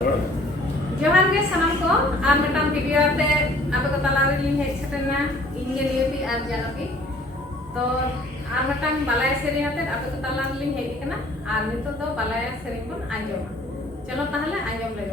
जोहार के सनम को आर मिटाम वीडियो आते आपे को तला रे लिंग हेज छटना इंगे नियति आर जानकी तो आर मिटाम बालाय सेरी आते आपे को तला रे लिंग हेज कना आर नितो दो बालाय सेरी बन आंजोमा चलो ताहले आंजोम ले